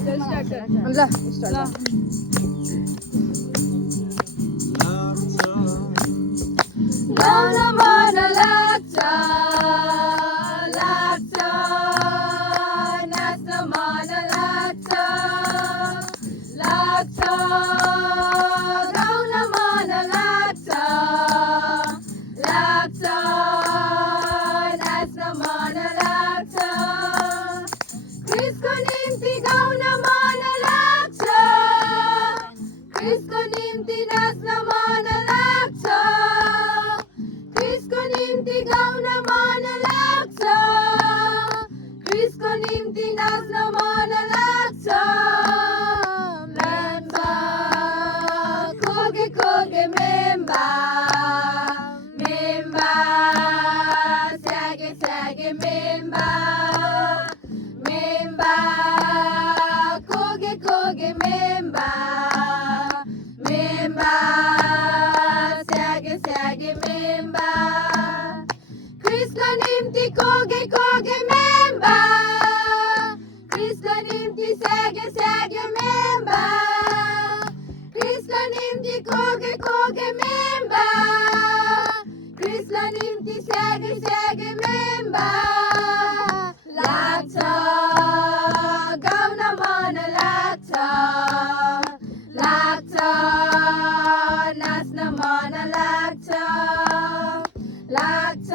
ल start gown मन लाग्छ लाग्छ नाच्न मन लाग्छ लाग्छ गाउन मन लाग्छ लाग्छ नाच्न मन लाग्छ क्रिसको निम्ति गाउन मन लाग्छ क्रिसको निम्ति नाच्न मन लाग्छ क्रिसको निम्ति गाउन मन लाग्छ क्रिसको निम्ति नाच्न मन लाग्छ mamba खोगे खोगे mamba mamba स्यागे स्यागे mamba mamba खोगे खोगे mamba mamba स्यागे स्यागे mamba क्रिसको निम्ति खोगे खोगे मेम्बा क्रिसको निम्ति स्यागे स्यागे मेम्बा क्रिसको निम्ति खोगे खोगे मेम्बा क्रिसको निम्ति स्यागे स्यागे मेम्बा लाग्छ गाउन मन लाग्छ लाग्छ नाच्न मन लाग्छ लाग्छ